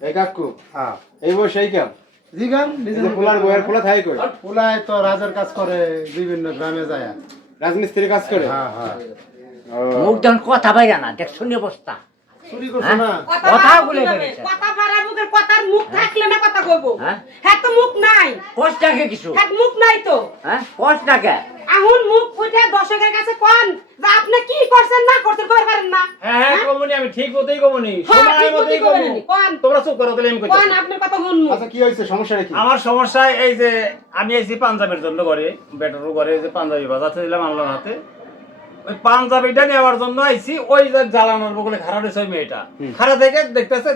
এই কাকু হ্যাঁ এই বয়স এই কাম জি গান পোলার বয়ার পোলা থাই কই পোলায় তো রাজার কাজ করে বিভিন্ন গ্রামে যায় রাজমিস্ত্রি কাজ করে হ্যাঁ হ্যাঁ মুখ যখন কথা বাইরা না দেখ শুনি অবস্থা চুরি করছে না কথা বলে বেড়েছে কথা বাড়াবো কথার মুখ থাকলে না কথা কইবো হ্যাঁ? হ্যাঁ তো মুখ নাই কষ্টাকে কিছু হ্যাঁ মুখ নাই তো হ্যাঁ কষ্টাকে আহুন মুখ উঠে দর্শকের কাছে কোন যে আপনি কি করছেন না করছেন কই পারেন না হ্যাঁ কমনি আমি ঠিক মতই কমনি হ্যাঁ, সময় ঠিক মতই মতোই কমনি কমনি। কোন? তোমরা চুপ করো তাহলে আমি কইতাছি কোন আপনার কথা শুনমু আচ্ছা কি হইছে সমস্যাটা কি আমার সমস্যা এই যে আমি আইছি পাঞ্জাবের জন্য করে বেটারও করে যে পাঞ্জাবি বাজাতে দিলাম আল্লাহর হাতে ওই পাঞ্জাবিটা নেওয়ার জন্য আইছি ওই যে জ্বালানোর বগলে খাড়া রয়েছে ওই মেয়েটা খাড়া থেকে দেখতেছে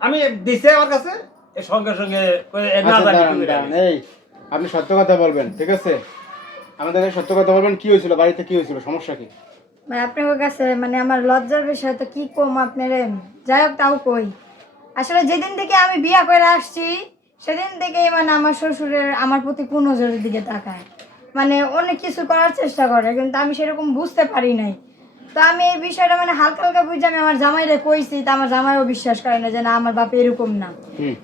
আমি দিছে আমার কাছে এই সঙ্গে সঙ্গে কই, এ না আচ্ছা, জানি দাঁড়ান, কি দাঁড়ান, করে। এই আপনি সত্য কথা বলবেন ঠিক আছে আমাদের সত্য কথা বলবেন কি হয়েছিল বাড়িতে কি হয়েছিল সমস্যা কি মানে আপনার কাছে মানে আমার লজ্জার বিষয় তো কি কম আপনার যাই হোক তাও কই আসলে যেদিন থেকে আমি বিয়া করে আসছি সেদিন থেকে মানে আমার শ্বশুরের আমার প্রতি কোন নজরের দিকে তাকায় মানে অনেক কিছু করার চেষ্টা করে কিন্তু আমি সেরকম বুঝতে পারি নাই তো আমি এই বিষয়টা মানে হালকা হালকা বুঝে আমি আমার জামাইরে কইছি তো আমার জামাইও বিশ্বাস করে না যে না আমার বাপ এরকম না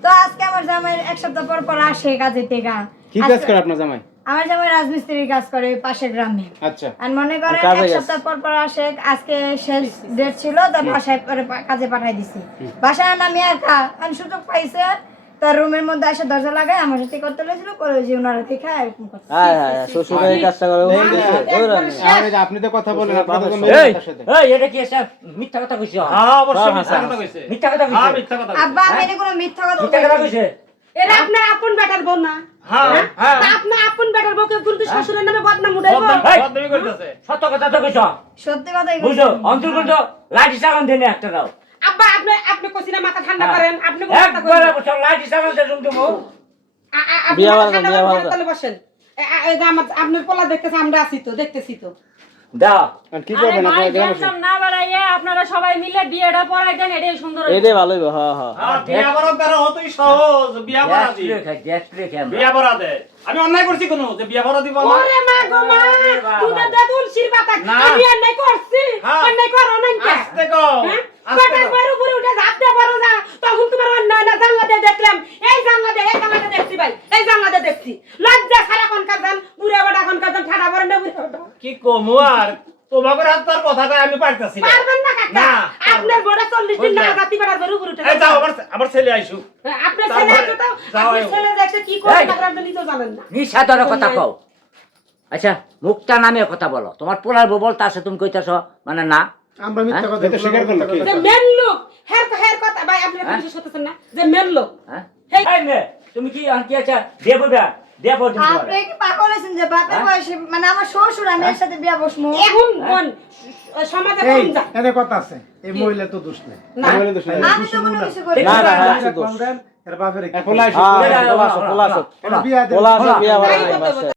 তো আজকে আমার জামাই এক সপ্তাহ পর পর আসে কাজে থেকে কি কাজ করে আপনার জামাই আমার জামাই রাজমিস্ত্রির কাজ করে পাশের গ্রামে আচ্ছা আর মনে করেন এক সপ্তাহ পর পর আসে আজকে শেষ ডেট ছিল তো বাসায় পরে কাজে পাঠাই দিছি বাসায় আমি একা আমি সুযোগ পাইছে তার রুমের মধ্যে এসে দরজা লাগায় আমার সাথে করতে লেছিল করে যে ওনারা দেখা এরকম করছে শ্বশুরের কাজটা করে আরে যে আপনি তো কথা বলেন আপনি তো এই মেয়ের কথার সাথে এই এটা কি এসব মিথ্যা কথা কইছো হ্যাঁ অবশ্যই মিথ্যা কথা কইছে মিথ্যা কথা হ্যাঁ কইছো মিথ্যা কথা কইছে। আব্বা আমি এটা কোনো মিথ্যা কথা মিথ্যা কথা বলিনি। কইছে এরা আপনার আপন বেটার বোন না হ্যাঁ হ্যাঁ তা আপনার আপন বেটার বউকে গুরুত্ব শ্বশুরের নামে বদনাম উঠাইবো বদনামি করতেছে সত্য কথা তো কইছো সত্যি কথাই বুঝছো বলছি। অন্তর কিন্তু লাঠি সাবান দেনে একটা দাও আব্বা আপনি কইছিনা মাথা ঠান্ডা করেন আপনি কোনো কথা একবার কইবেন বসো লাঠি সাবান দে তুমি বিয়া বাড়া, ঠান্ডা বিয়া করেন, বাড়া। তাহলে বসেন এই যে আপনার পোলা দেখতেছে আমরা আছি তো দেখতেছি তো দাও আর কি করবেন আপনারা গ্রামে না বাড়াইয়া আপনারা সবাই মিলে বিয়েটা পড়াই দেন এটাই সুন্দর হইবে। এটাই ভালো হইব হ্যাঁ হ্যাঁ আর বিয়া করার দ্বারা হতই সহজ বিয়া করা দি বিয়া করা দে আমি অন্যায় করছি কোনো যে বিয়া করা দিব আমার ওরে মা গো মা তুই তো দাদুল শিরবাতা না। আমি অন্যায় করছি হ্যাঁ। অন্যায় করো না কে আস্তে কও আস্তে বেটার কও। বউর উপরে উঠে ঝাঁপ দিয়ে পারো যা তখন তোমার অন্যায় না জানলা দিয়ে দেখলাম এই জানলা দিয়ে দেখছি ভাই এই জানলা দিয়ে দেখছি লজ্জা সারা কোন কাজান বুড়া বেটা কোন কাজান ঠাডা পড়ে না বুড়া বেটা কি কমু আর তোমাদের হাত তোর কথাটা আমি পারতাছি না পারবেন না কাকা না, আপনার বড় 40 দিন না বুঝলাম। জাতি বেটার বউর উপরে উঠে এই যাও আমার ছেলে আইসু আপনার তারপরে ছেলে আছে তো যাও আপনার আয়ো। ছেলে দেখতে কি করে এই। তারপর আপনি নিজেও জানেন না নিশাদর কথা কও আচ্ছা মুক্তা নামে কথা বলো তোমার পোলার বউ বলতা আছে তুমি কইতাছো মানে না আমরা মিথ্যা কথা এটা স্বীকার করলো কি? যে মেন লোক হের কথা ভাই আপনারা কি বিশ্বাস করতেছেন না যে মেন লোক হ্যাঁ হেই। এই মেয়ে, তুমি কি আর কি আচ্ছা দেবো দেবো তুমি আপনি কি পাগল আছেন যে বাপের বয়সে মানে আমার শ্বশুর আমি এর সাথে বিয়া বসবো এখন কোন সমাজে এই কোন যা এনে কথা আছে এই মহিলা তো দোষ নেই না আমি বলে তো শুনি। আমি তো কোনো কিছু করি না, না, না না। এর বাপের পোলা হ্যাঁ পোলা আছে বিয়া দেন পোলা আছে বিয়া তাই বাড়া কথা বলছি।